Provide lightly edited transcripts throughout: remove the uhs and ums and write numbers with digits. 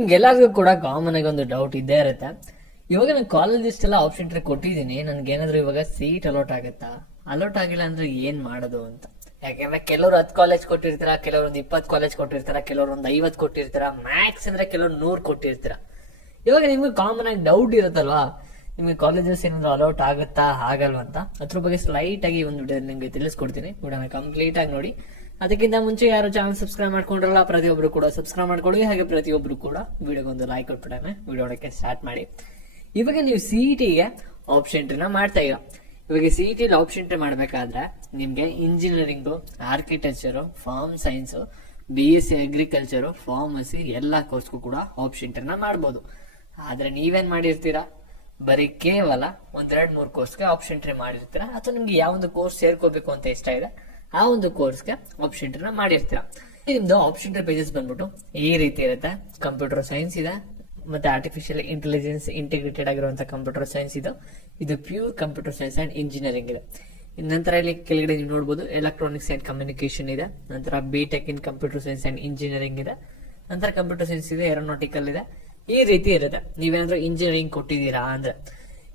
ನಿಮ್ಗೆಲ್ಲರಿಗೂ ಕೂಡ ಕಾಮನ್ ಆಗಿ ಒಂದು ಡೌಟ್ ಇದ್ದೇ ಇರುತ್ತೆ. ಇವಾಗ ನಾನು ಕಾಲೇಜ್ ಲಿಸ್ಟ್ ಎಲ್ಲ ಆಪ್ಷನ್ ಟ್ರೇ ಕೊಟ್ಟಿದ್ದೀನಿ, ನನ್ಗೆ ಏನಾದ್ರು ಇವಾಗ ಸೀಟ್ ಅಲೋಟ್ ಆಗುತ್ತಾ? ಅಲೋಟ್ ಆಗಿಲ್ಲ ಅಂದ್ರೆ ಏನ್ ಮಾಡೋದು ಅಂತ. ಯಾಕಂದ್ರೆ ಕೆಲವರು 10 ಕಾಲೇಜ್ ಕೊಟ್ಟಿರ್ತಾರ, ಕೆಲವರು ಒಂದು 20 ಕಾಲೇಜ್ ಕೊಟ್ಟಿರ್ತಾರ, ಕೆಲವರು ಒಂದು 50 ಕೊಟ್ಟಿರ್ತಾರ, ಮ್ಯಾಕ್ಸ್ ಅಂದ್ರೆ ಕೆಲವರು 100 ಕೊಟ್ಟಿರ್ತಾರ. ಇವಾಗ ನಿಮ್ಗೆ ಕಾಮನ್ ಆಗಿ ಡೌಟ್ ಇರುತ್ತಲ್ವಾ, ನಿಮ್ಗೆ ಕಾಲೇಜಸ್ ಏನಾದ್ರು ಅಲೌಟ್ ಆಗುತ್ತಾ ಆಗಲ್ವಾ ಅಂತ. ಅದ್ರ ಬಗ್ಗೆ ಸ್ಲೈಟ್ ಆಗಿ ಒಂದು ವಿಡಿಯೋ ನಿಮ್ಗೆ ತಿಳಿಸ್ಕೊಡ್ತೀನಿ. ವಿಡಿಯೋನ ಕಂಪ್ಲೀಟ್ ಆಗಿ ನೋಡಿ. ಅದಕ್ಕಿಂತ ಮುಂಚೆ ಯಾರು ಚಾನಲ್ ಸಬ್ಸ್ಕ್ರೈಬ್ ಮಾಡ್ಕೊಂಡ್ರಲ್ಲ, ಪ್ರತಿಯೊಬ್ರು ಕೂಡ ಸಬ್ಸ್ಕ್ರೈಬ್ ಮಾಡ್ಕೊಳ್ಳಿ. ಹಾಗೆ ಪ್ರತಿಯೊಬ್ರು ಕೂಡ ವಿಡಿಯೋಗೊಂದು ಲೈಕ್ ಕೊಟ್ಬಿಟ್ಟಾನೆ ವಿಡಿಯೋ ನೋಡಕ್ಕೆ ಸ್ಟಾರ್ಟ್ ಮಾಡಿ. ಇವಾಗ ನೀವು ಸಿಇಟಿಗೆ ಆಪ್ಷನ್ ಟ್ರೀನ ಮಾಡ್ತಾ ಇರೋ. ಇವಾಗ ಸಿಇಟಿ ಆಪ್ಷನ್ ಟ್ರೀ ಮಾಡ್ಬೇಕಾದ್ರೆ ನಿಮ್ಗೆ engineering, architecture, farm science, BSc agriculture, pharmacy ಎಲ್ಲಾ ಕೋರ್ಸ್ಗೂ ಕೂಡ ಆಪ್ಷನ್ ಟ್ರೀನ ಮಾಡ್ಬೋದು. ಆದ್ರೆ ನೀವೇನ್ ಮಾಡಿರ್ತೀರಾ, ಬರೀ ಕೇವಲ 1-2-3 ಕೋರ್ಸ್ಗೆ ಆಪ್ಷನ್ ಟ್ರೀ ಮಾಡಿರ್ತೀರಾ, ಅಥವಾ ನಿಮ್ಗೆ ಯಾವೊಂದು ಕೋರ್ಸ್ ಸೇರ್ಕೋಬೇಕು ಅಂತ ಇಷ್ಟ ಇದೆ ಆ ಒಂದು ಕೋರ್ಸ್ಗೆ ಆಪ್ಷನ್ ಟ್ರೀನ ಮಾಡಿರ್ತೀರಾ. ನಿಮ್ದು ಆಪ್ಷನ್ ಟ್ರೀ ಪೇಜಸ್ ಬಂದ್ಬಿಟ್ಟು ಈ ರೀತಿ ಇರುತ್ತೆ. ಕಂಪ್ಯೂಟರ್ ಸೈನ್ಸ್ ಇದೆ, ಮತ್ತೆ ಆರ್ಟಿಫಿಷಿಯಲ್ ಇಂಟೆಲಿಜೆನ್ಸ್ ಇಂಟಿಗ್ರೇಟೆಡ್ ಆಗಿರುವಂತಹ ಕಂಪ್ಯೂಟರ್ ಸೈನ್ಸ್ ಇದು pure computer science and engineering ಇದೆ. ನಂತರ ಇಲ್ಲಿ ಕೆಳಗಡೆ ನೀವು ನೋಡಬಹುದು ಎಲೆಕ್ಟ್ರಾನಿಕ್ಸ್ ಅಂಡ್ ಕಮ್ಯುನಿಕೇಶನ್ ಇದೆ. ನಂತರ BTech in computer science and engineering ಇದೆ. ನಂತರ ಕಂಪ್ಯೂಟರ್ ಸೈನ್ಸ್ ಇದೆ, ಏರೋನಾಟಿಕಲ್ ಇದೆ. ಈ ರೀತಿ ಇರುತ್ತೆ. ನೀವೇನಾದ್ರೂ ಇಂಜಿನಿಯರಿಂಗ್ ಕೊಟ್ಟಿದ್ದೀರಾ ಅಂದ್ರೆ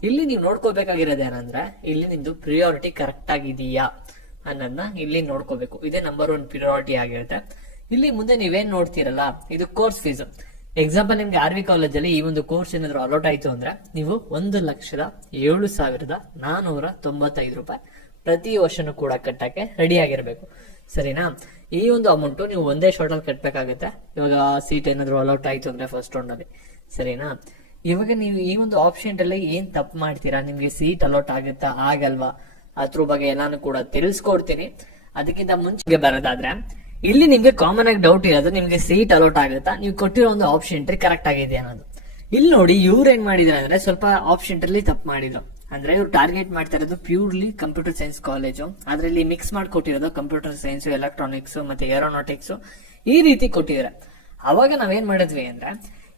ಇಲ್ಲಿ ನೀವು ನೋಡ್ಕೋಬೇಕಾಗಿರೋದೇನಂದ್ರೆ, ಇಲ್ಲಿ ನಿಮ್ದು ಪ್ರಿಯಾರಿಟಿ ಕರೆಕ್ಟ್ ಆಗಿದೆಯಾ ಅನ್ನೋದನ್ನ ಇಲ್ಲಿ ನೋಡ್ಕೋಬೇಕು. ಇದೇ ನಂಬರ್ 1 ಪ್ರಿಯಾರಿಟಿ ಆಗಿರುತ್ತೆ. ಇಲ್ಲಿ ಮುಂದೆ ನೀವೇನ್ ನೋಡ್ತೀರಲ್ಲ, ಇದು ಕೋರ್ಸ್ ಫೀಸ್. ಎಕ್ಸಾಂಪಲ್, ನಿಮ್ಗೆ RV ಕಾಲೇಜಲ್ಲಿ ಈ ಒಂದು ಕೋರ್ಸ್ ಏನಾದ್ರು ಅಲೋಟ್ ಆಯ್ತು ಅಂದ್ರೆ ನೀವು 1,07,495 ರೂಪಾಯಿ ಪ್ರತಿ ವರ್ಷನೂ ಕೂಡ ಕಟ್ಟಕ್ಕೆ ರೆಡಿ ಆಗಿರ್ಬೇಕು. ಸರಿನಾ? ಈ ಒಂದು ಅಮೌಂಟ್ ನೀವು ಒಂದೇ ಶಾರ್ಟ್ ಅಲ್ಲಿ ಕಟ್ಬೇಕಾಗುತ್ತೆ. ಇವಾಗ ಸೀಟ್ ಏನಾದ್ರು ಅಲೌಟ್ ಆಯ್ತು ಅಂದ್ರೆ ಫಸ್ಟ್ ರೌಂಡ್ ಅಲ್ಲಿ. ಸರಿನಾ? ಇವಾಗ ನೀವು ಈ ಒಂದು ಆಪ್ಷನ್ ಅಲ್ಲಿ ಏನ್ ತಪ್ಪು ಮಾಡ್ತೀರಾ, ನಿಮ್ಗೆ ಸೀಟ್ ಅಲೌಟ್ ಆಗುತ್ತಾ ಆಗಲ್ವಾ ಅದ್ರ ಬಗ್ಗೆ ಎಲ್ಲಾನು ಕೂಡ ತಿಳಿಸ್ಕೊಡ್ತೀನಿ. ಅದಕ್ಕಿಂತ ಮುಂಚೆ ಬರೋದಾದ್ರೆ, ಇಲ್ಲಿ ನಿಮ್ಗೆ ಕಾಮನ್ ಆಗಿ ಡೌಟ್ ಇರೋದು, ನಿಮ್ಗೆ ಸೀಟ್ ಅಲೌಟ್ ಆಗುತ್ತಾ, ನೀವು ಕೊಟ್ಟಿರೋ ಒಂದು ಆಪ್ಷನ್ ಟ್ರೀ ಕರೆಕ್ಟ್ ಆಗಿದೆ ಅನ್ನೋದು. ಇಲ್ಲಿ ನೋಡಿ, ಇವ್ರು ಏನ್ ಮಾಡಿದ್ರು ಅಂದ್ರೆ ಸ್ವಲ್ಪ ಆಪ್ಷನ್ ಟ್ರೀ ತಪ್ಪು ಮಾಡಿದ್ರು. ಅಂದ್ರೆ ಇವ್ರು ಟಾರ್ಗೆಟ್ ಮಾಡ್ತಾ ಇರೋದು ಪ್ಯೂರ್ಲಿ ಕಂಪ್ಯೂಟರ್ ಸೈನ್ಸ್ ಕಾಲೇಜು, ಅದ್ರಲ್ಲಿ ಮಿಕ್ಸ್ ಮಾಡ್ಕೊಟ್ಟಿರೋದು ಕಂಪ್ಯೂಟರ್ ಸೈನ್ಸ್, ಎಲೆಕ್ಟ್ರಾನಿಕ್ಸ್ ಮತ್ತೆ ಏರೋನಾಟಿಕ್ಸ್ ಈ ರೀತಿ ಕೊಟ್ಟಿದ್ದಾರೆ. ಅವಾಗ ನಾವೇನ್ ಮಾಡಿದ್ವಿ ಅಂದ್ರೆ,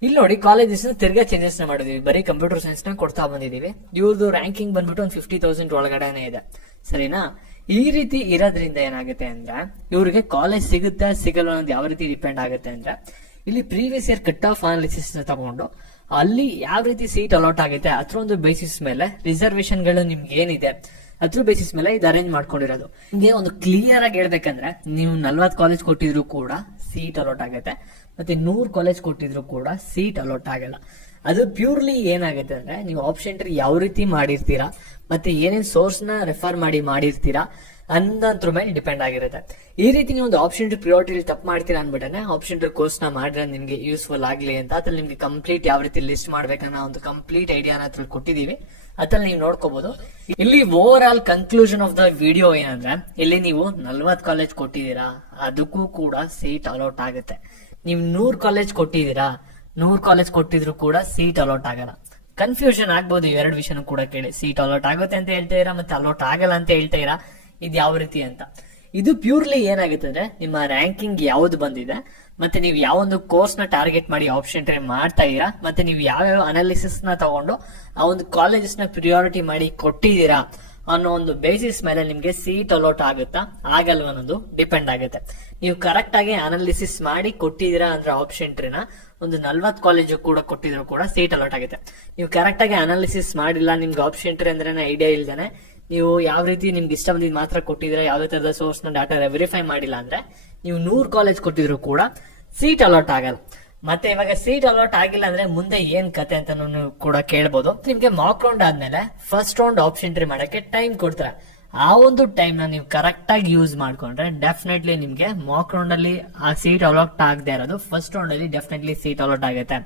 ಇಲ್ಲಿ ನೋಡಿ ಕಾಲೇಜಸ್ ತಿರ್ಗಾ ಚೇಂಜಸ್ ನ ಮಾಡಿದ್ವಿ. ಬರೀ ಕಂಪ್ಯೂಟರ್ ಸೈನ್ಸ್ ನ ಕೊಡ್ತಾ ಬಂದಿದೀವಿ. ಇವ್ರದ್ದು ರ್ಯಾಂಕಿಂಗ್ ಬಂದ್ಬಿಟ್ಟು ಒಂದು 50,000 ಒಳಗಡೆನೆ ಇದೆ. ಸರಿನಾ? ಈ ರೀತಿ ಇರೋದ್ರಿಂದ ಏನಾಗುತ್ತೆ ಅಂದ್ರೆ, ಇವ್ರಿಗೆ ಕಾಲೇಜ್ ಸಿಗುತ್ತಾ ಸಿಗಲ್ಲ ಅನ್ನೋದು ಯಾವ ರೀತಿ ಡಿಪೆಂಡ್ ಆಗುತ್ತೆ ಅಂದ್ರೆ, ಇಲ್ಲಿ previous year cut off analysis ನ ತಗೊಂಡು ಅಲ್ಲಿ ಯಾವ ರೀತಿ ಸೀಟ್ ಅಲಾಟ್ ಆಗುತ್ತೆ ಅದ್ರ ಒಂದು ಬೇಸಿಸ್ ಮೇಲೆ ರಿಸರ್ವೇಶನ್ ಗಳು ನಿಮ್ಗೆ ಏನಿದೆ ಅದ್ರ ಬೇಸಿಸ್ ಮೇಲೆ ಇದು ಅರೇಂಜ್ ಮಾಡ್ಕೊಂಡಿರೋದು. ನಿಮ್ಗೆ ಒಂದು ಕ್ಲಿಯರ್ ಆಗಿ ಹೇಳ್ಬೇಕಂದ್ರೆ, ನೀವು 40 ಕಾಲೇಜ್ ಕೊಟ್ಟಿದ್ರು ಕೂಡ ಸೀಟ್ ಅಲಾಟ್ ಆಗುತ್ತೆ, ಮತ್ತೆ 100 ಕಾಲೇಜ್ ಕೊಟ್ಟಿದ್ರು ಕೂಡ ಸೀಟ್ ಅಲಾಟ್ ಆಗಲ್ಲ. ಅದು ಪ್ಯೂರ್ಲಿ ಏನಾಗುತ್ತೆ ಅಂದ್ರೆ, ನೀವು ಆಪ್ಷನ್ ಟ್ರೀ ಯಾವ ರೀತಿ ಮಾಡಿರ್ತೀರಾ ಮತ್ತೆ ಏನೇನ್ ಸೋರ್ಸ್ ನ ರೆಫರ್ ಮಾಡಿರ್ತೀರಾ ಅನ್ನೋದ್ರ ಮೇಲೆ ಡಿಪೆಂಡ್ ಆಗಿರುತ್ತೆ. ಈ ರೀತಿ ನೀವು ಒಂದು ಆಪ್ಷನ್ ಟ್ರೀ ಪ್ರಿಯಾರಿಟಿ ತಪ್ಪು ಮಾಡ್ತೀರಾ ಅನ್ಬಿಟ್ಟನೆ ಆಪ್ಷನ್ ಟ್ರೀ ಕೋರ್ಸ್ ನ ಮಾಡಿದ್ರೆ ನಿಮ್ಗೆ ಯೂಸ್ಫುಲ್ ಆಗ್ಲಿ ಅಂತ ಅದ್ರಲ್ಲಿ ನಿಮ್ಗೆ ಕಂಪ್ಲೀಟ್ ಯಾವ ರೀತಿ ಲಿಸ್ಟ್ ಮಾಡ್ಬೇಕನ್ನೋ ಒಂದು ಕಂಪ್ಲೀಟ್ ಐಡಿಯಾನ ಅದ್ರಲ್ಲಿ ಕೊಟ್ಟಿದೀವಿ. ಅದ್ರಲ್ಲಿ ನೀವು ನೋಡ್ಕೋಬಹುದು. ಇಲ್ಲಿ over all conclusion of the video ಏನಂದ್ರೆ, ಇಲ್ಲಿ ನೀವು 40 ಕಾಲೇಜ್ ಕೊಟ್ಟಿದ್ದೀರಾ, ಅದಕ್ಕೂ ಕೂಡ ಸೀಟ್ ಅಲೌಟ್ ಆಗುತ್ತೆ. ನೀವು 100 ಕಾಲೇಜ್ ಕೊಟ್ಟಿದ್ದೀರಾ, 100 ಕಾಲೇಜ್ ಕೊಟ್ಟಿದ್ರು ಕೂಡ ಸೀಟ್ ಅಲೌಟ್ ಆಗಲ್ಲ. ಕನ್ಫ್ಯೂಷನ್ ಆಗ್ಬೋದು. ಇವೆರಡು ವಿಷಯನೂ ಕೂಡ ಕೇಳಿ, ಸೀಟ್ ಅಲೌಟ್ ಆಗುತ್ತೆ ಅಂತ ಹೇಳ್ತಾ ಇರಾ ಮತ್ತೆ ಅಲೌಟ್ ಆಗಲ್ಲ ಅಂತ ಹೇಳ್ತಾ ಇರಾ, ಇದು ಯಾವ ರೀತಿ ಅಂತ. ಇದು ಪ್ಯೂರ್ಲಿ ಏನಾಗುತ್ತೆ ಅಂದ್ರೆ, ನಿಮ್ಮ ರ್ಯಾಂಕಿಂಗ್ ಯಾವ್ದು ಬಂದಿದೆ ಮತ್ತೆ ನೀವು ಯಾವೊಂದು ಕೋರ್ಸ್ ನ ಟಾರ್ಗೆಟ್ ಮಾಡಿ ಆಪ್ಷನ್ ಟ್ರೈ ಮಾಡ್ತಾ ಇರಾ, ಮತ್ತೆ ನೀವು ಯಾವ್ಯಾವ ಅನಾಲಿಸಿಸ್ ನ ತಗೊಂಡು ಆ ಒಂದು ಕಾಲೇಜಸ್ ನ ಪ್ರಿಯಾರಿಟಿ ಮಾಡಿ ಕೊಟ್ಟಿದ್ದೀರಾ ಅನ್ನೋ ಒಂದು ಬೇಸಿಸ್ ಮೇಲೆ ನಿಮ್ಗೆ ಸೀಟ್ ಅಲೌಟ್ ಆಗುತ್ತಾ ಆಗಲ್ವ ಅನ್ನೋದು ಡಿಪೆಂಡ್ ಆಗುತ್ತೆ. ನೀವು ಕರೆಕ್ಟ್ ಆಗಿ ಅನಾಲಿಸಿಸ್ ಮಾಡಿ ಕೊಟ್ಟಿದ್ದೀರಾ ಅಂದ್ರೆ ಆಪ್ಷನ್ ಟ್ರೀನ ಒಂದು 40 ಕಾಲೇಜು ಕೂಡ ಕೊಟ್ಟಿದ್ರು ಕೂಡ ಸೀಟ್ ಅಲೌಟ್ ಆಗುತ್ತೆ. ನೀವು ಕರೆಕ್ಟ್ ಆಗಿ ಅನಾಲಿಸಿಸ್ ಮಾಡಿಲ್ಲ, ನಿಮ್ಗೆ ಆಪ್ಷನ್ ಟ್ರೀ ಅಂದ್ರೆ ಐಡಿಯಾ ಇಲ್ದೇನೆ ನೀವು ಯಾವ ರೀತಿ ನಿಮ್ಗೆ ಇಷ್ಟ ಬಂದಿದ್ ಮಾತ್ರ ಕೊಟ್ಟಿದ್ರೆ, ಯಾವುದೇ ತರದ ಸೋರ್ಸ್ ನ ಡಾಟಾ ವೆರಿಫೈ ಮಾಡಿಲ್ಲ ಅಂದ್ರೆ ನೀವು 100 ಕಾಲೇಜ್ ಕೊಟ್ಟಿದ್ರು ಕೂಡ ಸೀಟ್ ಅಲೌಟ್ ಆಗಲ್ಲ. ಮತ್ತೆ ಇವಾಗ ಸೀಟ್ ಅಲೌಟ್ ಆಗಿಲ್ಲ ಅಂದ್ರೆ ಮುಂದೆ ಏನ್ ಕತೆ ಅಂತ ಕೂಡ ಕೇಳ್ಬೋದು. ನಿಮ್ಗೆ ಮಾಕ್ ರೌಂಡ್ ಆದ್ಮೇಲೆ ಫಸ್ಟ್ ರೌಂಡ್ ಆಪ್ಷನ್ ಟ್ರೀ ಮಾಡಕ್ಕೆ ಟೈಮ್ ಕೊಡ್ತಾರೆ. ಆ ಒಂದು ಟೈಮ್ ನ ನೀವು ಕರೆಕ್ಟ್ ಆಗಿ ಯೂಸ್ ಮಾಡ್ಕೊಂಡ್ರೆ ಡೆಫಿನೆಟ್ಲಿ ನಿಮ್ಗೆ ಮಾಕ್ ರೌಂಡ್ ಅಲ್ಲಿ ಆ ಸೀಟ್ ಅಲೌಟ್ ಆಗದೆ ಇರೋದು ಫಸ್ಟ್ ರೌಂಡ್ ಅಲ್ಲಿ ಡೆಫಿನೆಟ್ಲಿ ಸೀಟ್ ಅಲೌಟ್ ಆಗುತ್ತೆ.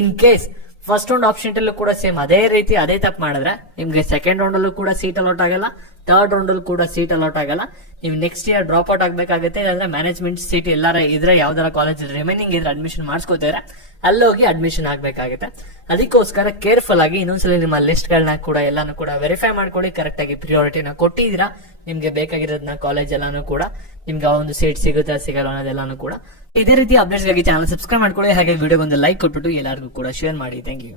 In case first round option ಅಲ್ಲೂ ಕೂಡ ಸೇಮ್ ಅದೇ ರೀತಿ ಅದೇ ತಪ್ಪು ಮಾಡಿದ್ರೆ ನಿಮ್ಗೆ ಸೆಕೆಂಡ್ ರೌಂಡ್ ಅಲ್ಲೂ ಕೂಡ ಸೀಟ್ ಅಲೌಟ್ ಆಗಲ್ಲ, ಥರ್ಡ್ ರೌಂಡ್ ಅಲ್ಲೂ ಕೂಡ ಸೀಟ್ ಅಲೌಟ್ ಆಗಲ್ಲ. ನೀವು ನೆಕ್ಸ್ಟ್ ಇಯರ್ ಡ್ರಾಪ್ ಔಟ್ ಆಗ್ಬೇಕಾಗುತ್ತೆ. ಇಲ್ಲಾಂದ್ರೆ ಮ್ಯಾನೇಜ್ಮೆಂಟ್ ಸೀಟ್ ಎಲ್ಲಾರ ಇದ್ರೆ ಯಾವ್ದಾರ ಕಾಲೇಜ್ ರಿಮೈನಿಂಗ್ ಇದ್ರೆ ಅಡ್ಮಿಷನ್ ಮಾಡಿಸ್ಕೋತಾರೆ, ಅಲ್ಲೋಗಿ ಅಡ್ಮಿಷನ್ ಆಗ್ಬೇಕಾಗುತ್ತೆ. ಅದಕ್ಕೋಸ್ಕರ ಕೇರ್ಫುಲ್ ಆಗಿ ಇನ್ನೊಂದ್ಸಲ ನಿಮ್ಮ ಲಿಸ್ಟ್ ಗಳನ್ನ ಕೂಡ ಎಲ್ಲಾನು ಕೂಡ ವೆರಿಫೈ ಮಾಡ್ಕೊಳ್ಳಿ. ಕರೆಕ್ಟ್ ಆಗಿ ಪ್ರಿಯಾರಿಟಿನ ಕೊಟ್ಟಿದ್ದೀರಾ, ನಿಮ್ಗೆ ಬೇಕಾಗಿರೋದನ್ನ ಕಾಲೇಜ್ ಎಲ್ಲಾನು ಕೂಡ ನಿಮ್ಗೆ ಆ ಒಂದು ಸೀಟ್ ಸಿಗುತ್ತಾ ಸಿಗಲ್ಲ ಅನ್ನೋದೆಲ್ಲಾನು ಕೂಡ. ಇದೇ ರೀತಿ ಅಪ್ಡೇಟ್ಸ್ ಗಾಗಿ ಚಾನಲ್ ಸಬ್ಸ್ಕ್ರೈಬ್ ಮಾಡ್ಕೊಳ್ಳಿ. ಹಾಗೆ ವಿಡಿಯೋಗೊಂದು ಲೈಕ್ ಕೊಟ್ಬಿಟ್ಟು ಎಲ್ಲರಿಗೂ ಕೂಡ ಶೇರ್ ಮಾಡಿ. Thank you.